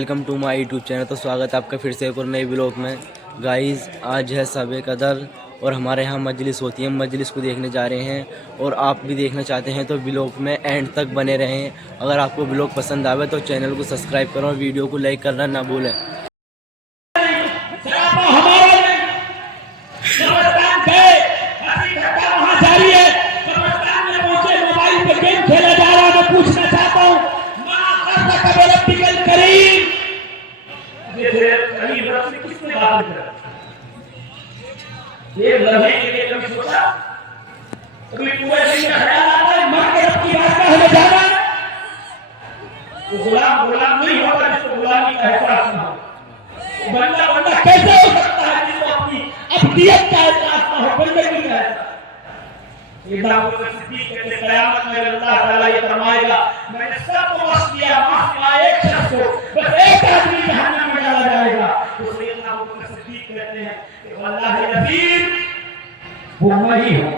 Welcome to my YouTube channel. तो स्वागत है आपका फिर से एक और नए ब्लॉग में। गाइस आज है शब कदर और हमारे यहाँ मजलिस होती है। हम मजलिस को देखने जा रहे हैं और आप भी देखना चाहते हैं तो ब्लॉग में एंड तक बने रहें। अगर आपको ब्लॉग पसंद आवे तो चैनल को सब्सक्राइब करो और वीडियो को लाइक करना ना भूलें। ये लड़ने के लिए कभी सोचा? कभी पूरे दिन का ख्याल आता है मां के रब की बात का हमें जाना है? तो गुलाम नहीं होता जिसको गुलामी का एहसास ना हो। बंदा कैसे हो सकता है जिसको अपनी अब्दियत का एहसास ना हो, बंदगी का एहसास? इब्न अबू बकर सिद्दीक कहते हैं क़यामत में अल्लाह ताला ये फरमाएगा मैंने सबको बख्श दिया, माफ किया एक शख्स को, बस एक आदमी जहन्नम में डाला जाएगा। तो सैयदना अबू बकर सिद्दीक कहते हैं कि अल्लाह के नबी वो मैं ही हूं।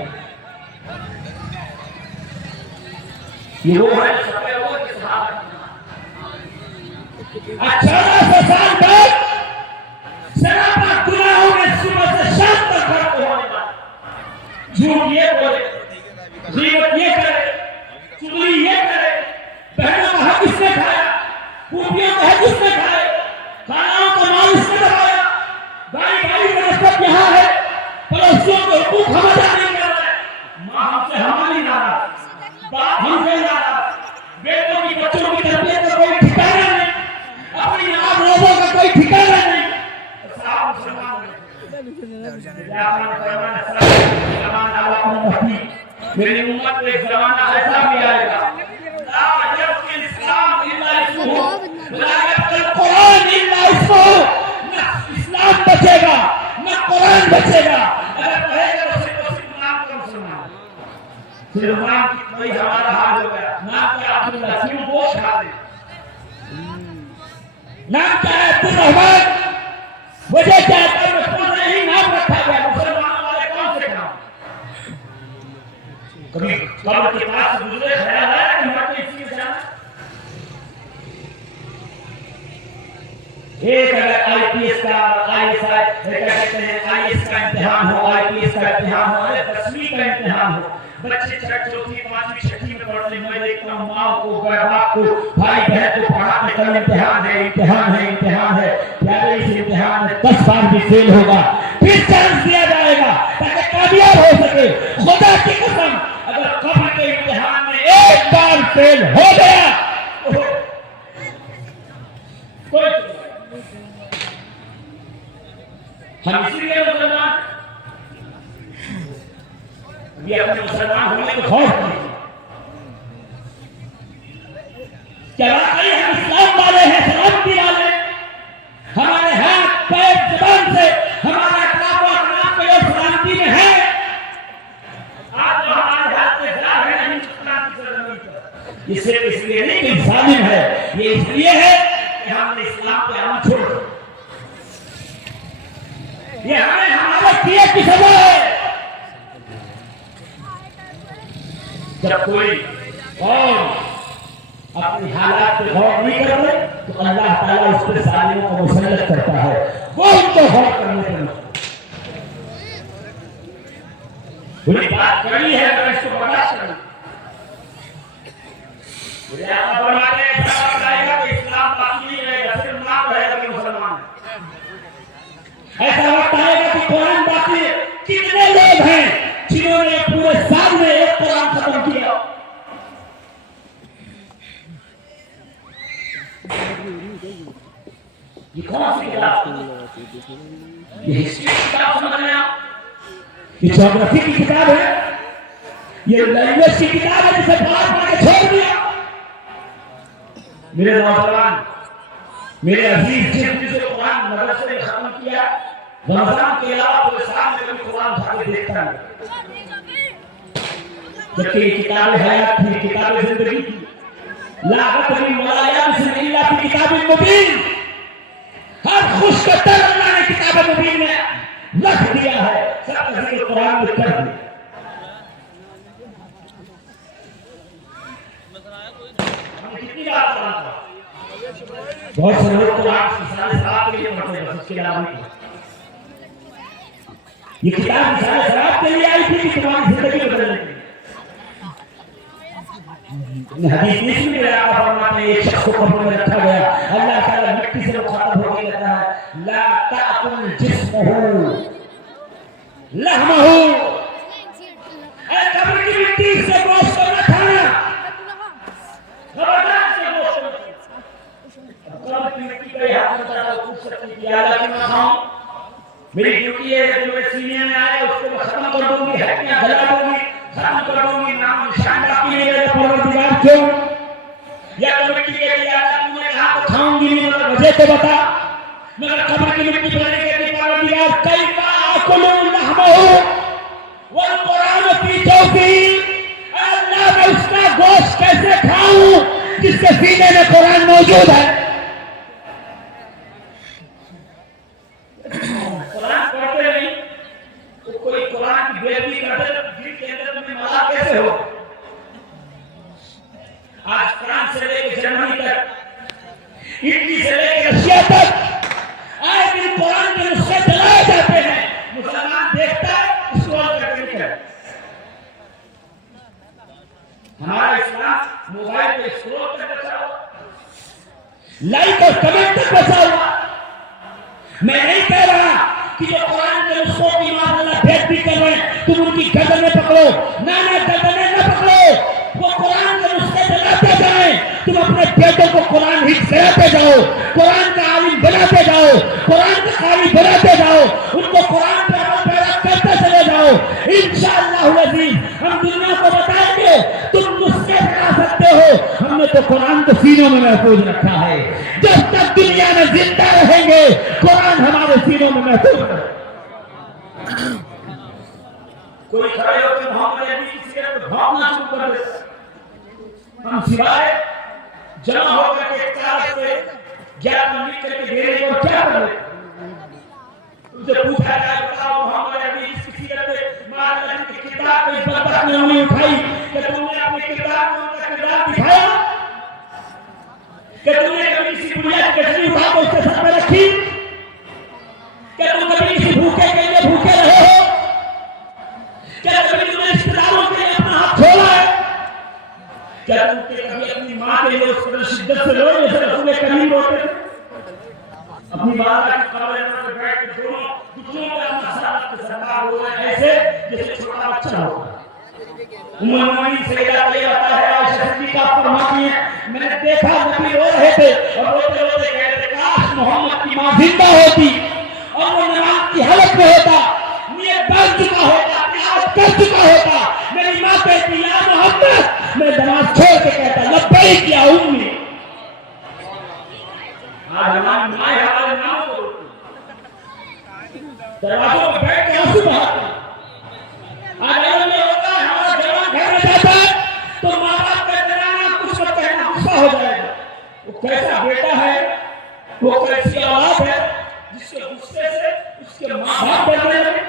ये वो है सबके वो के सहाबा। 18 साल बाद सरापा गुनाहों में सुबह से शाम तक गर्क होने वाला, झूठ ये बोले, गीबत ये करे, चुगली ये करे, बहनों का हक इसने खाया, खूबियों का हक इसने खाए, खानाओं का माल इसने दबाया, भाई का सब यहाँ है, पड़ोसियों को हुकूक हम अदा नहीं कर रहे, माँ हमसे हमारी नाराज, बाप हमसे नाराज, बेटों की बच्चों की तरबियत का कोई ठिकाना नहीं, अपनी नमाज रोज़ों का कोई ठिकाना नहीं। साहब मुसलमान मेरी उम्मत में एक जमाना ऐसा भी आएगा ला यब्किल इस्लाम इल्ला इसमुहु ला यब्किल कुरान इल्ला इसमुहु। न इस्लाम बचेगा न कुरान बचेगा। अगर कहेगा तो सिर्फ नाम का मुसलमान, सिर्फ नाम की कोई हमारा हाल हो गया। नाम क्या अब्दुल्ला, क्यों गोश्त खा रहे? नाम क्या है अब्दुल रहमान, वजह क्या है? मुसलमान ने ही नाम रखा गया। मुसलमान वाले कौन से नाम? कभी कब्र के पास से गुजरे ख्याल आया कि मरते इसी के जाना? एक अगर आईपीएस का कहते हैं आईएएस का इम्तिहान हो, आईपीएस का इम्तिहान हो, अरे 10वीं का इम्तिहान हो, बच्चे चौथी पांचवी छठी में पढ़ते हैं, मैं देखता हूँ माँ को बाप को भाई बहन को पढ़ाते कल इम्तिहान है प्यारे इस इम्तिहान में 10 बार भी फेल होगा फिर चांस दिया जाएगा ताकि कामयाब हो सके। खुदा की कसम अगर कब्र के इम्तिहान में एक बार फेल हो गया हम इसीलिए मुसलमान ये अपने मुसलमान होने को खौफ नहीं। क्या वाकई हम इस्लाम वाले हैं, सलामती वाले? हमारे हाथ पैर जुबान से हमारा नाम पे सलामती में है। आज तो हमारे हाथ से खराब है नहीं सलामती से जमीन पर। ये सिर्फ इसलिए नहीं कि जालिम है, ये इसलिए है कि हमने इस्लाम पे अमल छोड़ दिया। ये हमारे किए की सजा है। जब कोई और अपनी हालात पे गौर नहीं कर रहे तो अल्लाह ताला उस पर जालिमों को मुसल्लत करता है, वो उनको गौर करने के लिए बुरी बात करी है। अगर इसको बर्दाश्त करें मुझे आप फरमाते हैं ऐसा बताएगा कि इस्लाम बाकी नहीं रहेगा, सिर्फ नाम रहेगा कि मुसलमान है। ऐसा वक्त आएगा कि कुरान बाकी है। कितने लोग हैं जिन्होंने पूरे साल में एक कुरान खत्म किया? ये कौन सी किताब? ये हिस्ट्री की किताब समझ रहे हैं आप? ये ज्योग्राफी की किताब है, ये लैंग्वेज की किताब है जिसे पढ़ के छोड़ दिया। मेरे नौजवान, मेरे अजीज जिनसे कुरान मदरसे में खत्म किया, रमजान के अलावा पूरे साल में कभी कुरान उठा के देखता है। जबकि किताब हयात थी, किताब जिंदगी थी। लागत भी मलायाम से इल्ला की किताब मुबीन, हर खुश का तर अल्लाह ने किताब मुबीन में रख दिया है। सब जिक्र कुरान में कर दिया। हम कितनी बात बहुत से लोग तो आप सारे शराब के लिए पढ़ते हैं, उसके अलावा नहीं। ये किताब सारे शराब के लिए आई थी कि तुम्हारी जिंदगी बदलने के लिए। हदीस में आया फरमाते हैं, एक शख्स को कब्र में रखा गया, अल्लाह ताला मिट्टी से मुखातब होकर कहता है, ला ताकुल जिस्महु लहमहु, ऐ कब्र की मिट्टी से गोश्त न खाना, खबरदार से गोश्त न खाना। कब्र की मिट्टी का हाथ में डाला, पूछ सकती है अल्लाह की मैं खाऊं, मेरी ड्यूटी है जो मेरे सीने में आए उसको मैं खत्म कर दूंगी, हड्डियां गला दूंगी, खत्म कर दूंगी, नाम निशान बाकी नहीं रहेगा परवरदिगार क्यों? या कब्र की के लिए तूने कहा तो खाऊंगी नहीं, मतलब वजह तो बता। मगर कब्र की मिट्टी बनाने के लिए परवरदिगार कैफा अकुलु लहमहु वल कुरान फी जौफी, अल्लाह मैं उसका गोश्त कैसे खाऊं जिसके सीने में कुरान मौजूद है। कुरान पढ़ते नहीं तो कोई कुरान की बेइज्जती करते तो दिल के अंदर में मजा कैसे हो? आज फ्रांस से लेकर जर्मनी तक, इटली से लेकर रशिया तक आज भी कुरान के नुस्खे चलाए जाते हैं। मुसलमान देखता है, स्क्रॉल करके निकल। हमारा इस्लाम मोबाइल पे स्क्रॉल करके बचा हुआ, लाइक और कमेंट तक बचा हुआ। मैं नहीं कह रहा कि जो कुरान के नुस्खों की माशाअल्लाह बेइज्जती कर रहे हैं तुम उनकी गर्दनें पकड़ो, ना गर्दनें न पकड़ो। वो कुरान के नुस्खे चलाते जाएं, तुम अपने बेटों को कुरान हिफ्ज़ कराते जाओ, कुरान का आलिम बनाते जाओ, कुरान का कारी बनाते जाओ, उनको कुरान पे अमल पैदा करते चले जाओ। इंशाअल्लाह अज़ीज़ हम दुनिया को बताएंगे तुम नुस्खे बना सकते हो, हमने तो कुरान को सीनों में महफूज रखा है। जब तक दुनिया में जिंदा रहेंगे कुरान हमारे सीनों में महफूज है। कोई खड़े होकर मोहम्मद अली की सीरत को भागना शुरू कर दे, हम सिवाय जमा होकर के चार से ज्ञान लिख करके दे रहे हो, क्या कर रहे? उनसे पूछा जाए बताओ मोहम्मद अली की सीरत महाराज की किताब को इस बात ने उन्हें उठाई कि तुमने अपनी किताब में उनका किरदार दिखाया, कि तुमने कभी किसी बुढ़िया की कचरी उठा के उसके सर पे रखी, क्या तुम कभी किसी भूखे के लिए भूखे रहे हो? क्या कभी तुमने रिश्तेदारों के लिए अपना हाथ खोला है? क्या तुमने कभी अपनी माँ के लिए उस तरह शिद्दत से रोए जैसे रसूल करीम रोते थे? अपनी वालिदा की कब्र पर बैठ के दोनों दुखों का मसाला के सरकार हो ऐसे जैसे छोटा बच्चा हो। उम्मुल मोमिनीन सैयदा तैयबा आयशा सिद्दीका फरमाती हैं, मैंने देखा नबी रो रहे थे और रोते रोते कहते थे काश मोहम्मद की माँ जिंदा होती और वो नमाज की हालत में होता, नियत बांध चुका होता, प्यार कर चुका होता। मेरी माँ कहती या मोहम्मद, मैं नमाज छोड़ के कहता लब्बैक या उम्मी। आज हमारी माँ हमारे नाम को दरवाजों पर बैठ के आंसू बहाती। आज अगर ये होता है हमारा जवान घर में जाता है तो माँ बाप कहते हैं कुछ मत कहना, गुस्सा हो जाएगा। वो कैसा बेटा है, वो कैसी औलाद है जिसके गुस्से से उसके माँ बाप डरने लगे।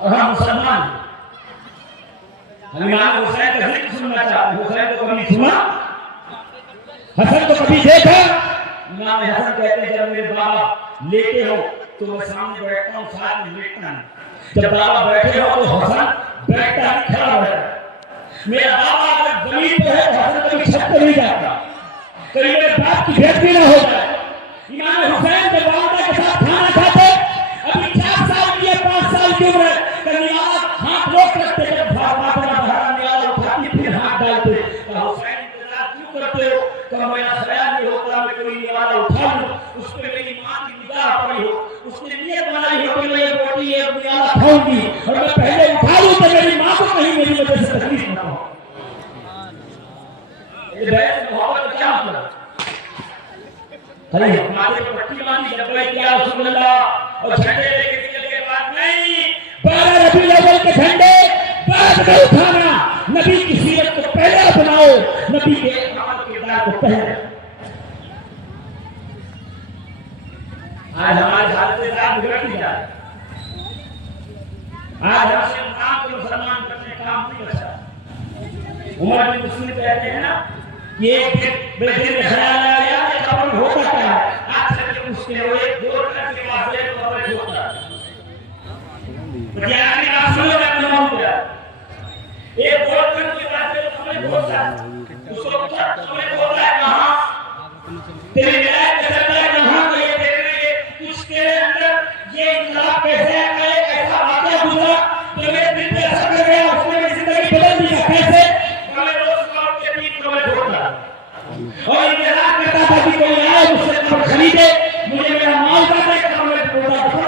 और हम मुसलमान हम इमाम हुसैन का जिक्र सुनना चाहते हैं। हुसैन को कभी सुना, हसन को कभी देखा? इमाम हसन कहते हैं जब मेरे बाबा लेटे हो तो मैं सामने बैठता हूँ, साथ में लेटता नहीं। जब बाबा बैठे हो तो हसन बैठता नहीं, खड़ा रहता। मेरा बाबा अगर जमीन पर है तो हसन कभी छत पर नहीं जाता, कहीं मेरे बाप की बेइज्जती ना हो जाए। इमाम हुसैन जब वालिदा के साथ खाना खाते, अभी 4 साल की है, 5 साल की उम्र है, कभी हाथ रोक रखते, जब बाबा निवाला उठाती फिर हाथ डालते। हुसैन इंतजार क्यों करते हो? तो मेरा ख्याल नहीं होता मैं कोई निवाला उठा लूं, उस पे मेरी माँ की निगाह पड़ी हो, उसने नियत बनाई हो कि मैं ये रोटी ये निवाला खाऊंगी और मैं पहले उठा लूं तो मेरी माँ को कहीं मेरी वजह से तकलीफ ना हो। ये बहस मोहब्बत क्या मतलब? अरे माथे पे पट्टी बांधी लब्बैक या रसूल अल्लाह और झंडे लेके निकल के बाद नहीं, 12 रबीउल अव्वल के झंडे बाद में उठाना, नबी की सीरत को पहले अपनाओ, नबी के अमल किरदार को पहले। आज हमारे हालत बिगड़ती जा रही। आज हमसे नाम को मुसलमान करने काम नहीं बचा। उमर बिन मुस्लिम कहते हैं ना ये मेरे दिल में ख्याल आया कि कब्र होता क्या है। आज चल के उसके हुए दो तरह के वास्ते कब्र होता है। तो क्या आपने आप सुनो मैं बताऊं क्या एक दो तरह के वास्ते कब्र होता है। उसको कब्र होता है कहां तेरे विलायत के अंदर कहां को ये तेरे कुछ तेरे अंदर ये इंकलाब कैसे आया ऐसा वाकया गुजरा तो मेरे दिल पे असर कर गया उसने मेरी जिंदगी बदल दी कैसे मैं रोज काम के दिन कब्र होता और इंतजार करता था कि कोई आए मुझसे कब्र खरीदे मुझे मेरा माल दे कब्र होता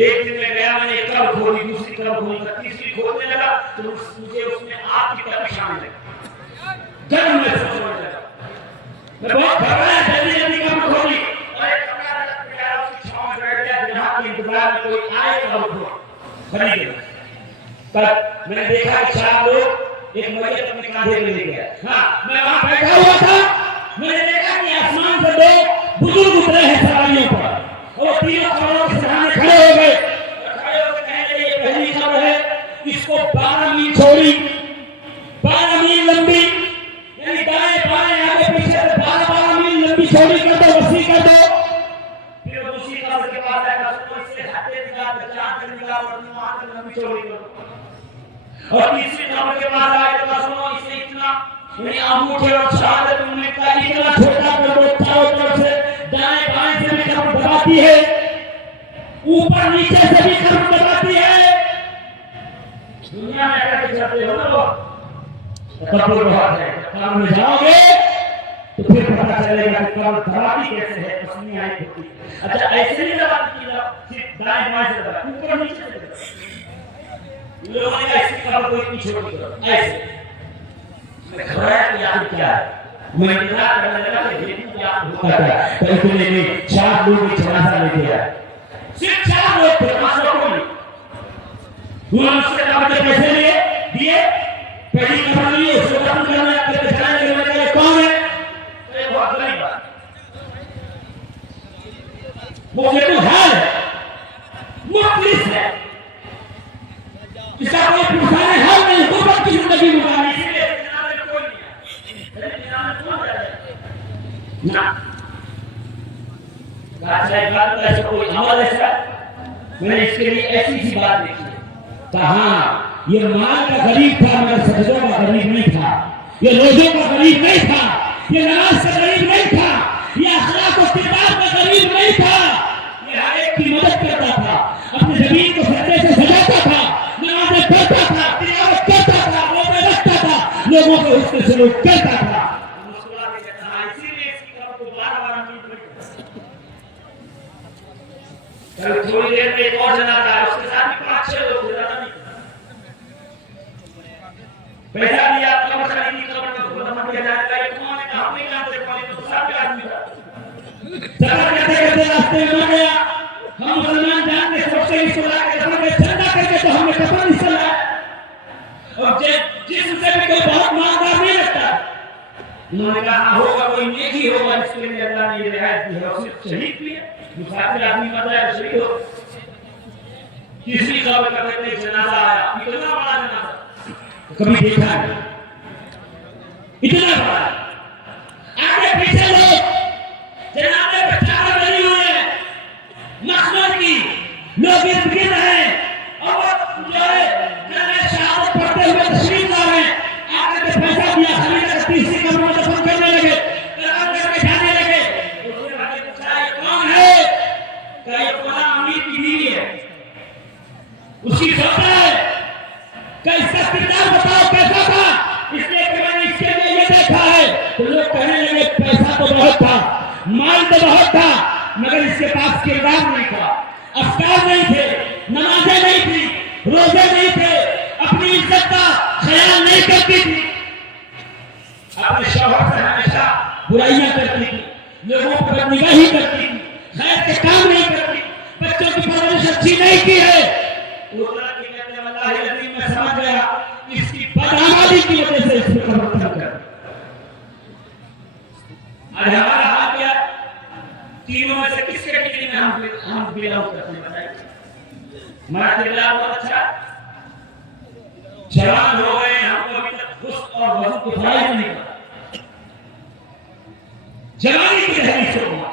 एक दिन में गया मैंने एक कब्र खोली दूसरी कब्र खोली तीसरी खोलने लगा तो मुझे उसमें आग की तरह शामिल है जब मैं सोचने लगा मैं बहुत घबराया जल्दी जल्दी कब्र खोली और एक कमरा तैयार उसकी छांव में बैठ गया जहां के इंतजार में कोई आए कब्र खोल खरीदे तब मैंने देखा कि चार लोग एक मैयत अपने कांधे पे ले गया हां मैं वहां बैठा हुआ था मैंने देखा कि आसमान से दो बुजुर्ग उतरे हैं सवारियों पर और तीनों कब्रों के सामने खड़े हो गए कहने लगे ये पहली कब्र है इसको 12 मील चौड़ी 12 मील लंबी यानी दाएं बाएं आगे पीछे से 12 मील लंबी चौड़ी कर दो वसी कर दो फिर दूसरी कब्र के पास आएगा उसको इससे हटे निकाल के चार से निकाल और वहां से लंबी चौड़ी कर दो और तीसरी कब्र के पास आएगा तो सुनो इसे इतना यानी अंगूठे और शहादत उन्होंने का इतना छोटा कर दो चारों तरफ से दाएं बाएं से भी कब्र दबाती है ऊपर नीचे से भी कब्र दबाती है दुनिया में अगर चलते हो ना कब्र बहुत है कब्र में जाओगे तो फिर पता चलेगा कि कब्र दबाती कैसे है पसनी आई होती है अच्छा ऐसे नहीं दबाती कि सिर्फ दाएं बाएं से दबाती ऊपर नीचे से दबाती लोगों ने कहा इसकी कब्र को इतनी छोटी करो ऐसे मैं घबराया कि यार क्या है मैं इंतजार करने लगा कि देखूं क्या होता है तो इतने में चार लोग एक जनाजा लेके आए सिर्फ चार लोग थे पांच लोग नहीं उन्होंने उससे कब्र के पैसे लिए दिए पहली कब्र ली उसको खत्म करना है फिर जाने के मैंने कहा कौन है तो ये बहुत बड़ी बात वो तो हाल है मुखलिस है इसका कोई पुराने हाल नहीं गुर्बत की जिंदगी गुजारी इसलिए जनाजे में कोई नहीं है जनाजे में कौन जाए ना राजा बात का ऐसा कोई अमल ऐसा मैंने इसके लिए ऐसी सी बात देखी कहा ये माल का गरीब था मगर सजदों का गरीब नहीं था ये रोजों का गरीब नहीं था ये नमाज का गरीब नहीं था ये अखलाक और किरदार का गरीब नहीं था ये हर एक की मदद करता था अपनी जमीन को सजदे से सजाता था नमाज़ें पढ़ता था तिलावत करता था रोज़े रखता था लोगों को उससे सलूक करता था मुस्कुरा के कहता इसीलिए इसकी कब्र को 12 मील बड़ी कल थोड़ी देर में एक और जनाजा है उसके साथ भी 5-6 लोग ज्यादा नहीं पैसा दिया कब्र खरीदी कब्र में उसको दफन किया जाएगा ये कौन है हम नहीं जानते कौन है तो साथ आदमी था सफर करते करते रास्ते में मर गया हम मुसलमान जानते सबसे इसको ला के दफन में चंदा करके तो हमने कफन नहीं चला और जिससे भी कोई बहुत मालदार नहीं लगता उन्होंने कहा होगा कोई नेकी होगा इसके लिए अल्लाह ने ये रियायत दी है और सिर्फ शहीद भी है मुसाफिर आदमी मर जाए शहीद हो तीसरी कब्र का कहते जनाजा आया इतना बड़ा जनाजा कभी देखा है इतना बड़ा आगे पीछे लोग जनाजे पे चादर बनी हुई है मखमल की लोग इर्द गिर्द हैं और जो है कलमे शहादत पढ़ते हुए तशरीफ ला रहे हैं आगे पे पैसा दिया खरीदा तीसरी कब्र में दफन करने लगे दफन करके जाने लगे उसके बाद पूछा ये कौन है क्या ये फला अमीर की बीवी है उसकी बेटा है क्या इसका किरदार बताओ कैसा था इसलिए कि मैंने इसके लिए ये देखा है तो लोग कहने लगे पैसा तो बहुत था माल तो बहुत था मगर इसके पास किरदार नहीं था अफ्कार नहीं थे नमाजें नहीं थी रोजे नहीं थे अपनी इज्जत का ख्याल नहीं करती थी अपने शौहर से हमेशा बुराइयां करती थी लोगों पर निगाही करती थी खैर के काम नहीं करती बच्चों की परवरिश अच्छी नहीं की है मैं समझ गया इसकी बदआमली की वजह से इसमें कब्र कर आज हमारा हाल क्या तीनों में से किस कैटेगरी में हम बिलोंग करते हैं बताइए हमारा किरदार बहुत अच्छा जवान हो गए हमको अभी तक हुस्न और और वजन के फराइज में निकला जवानी की दहलीज से घुमा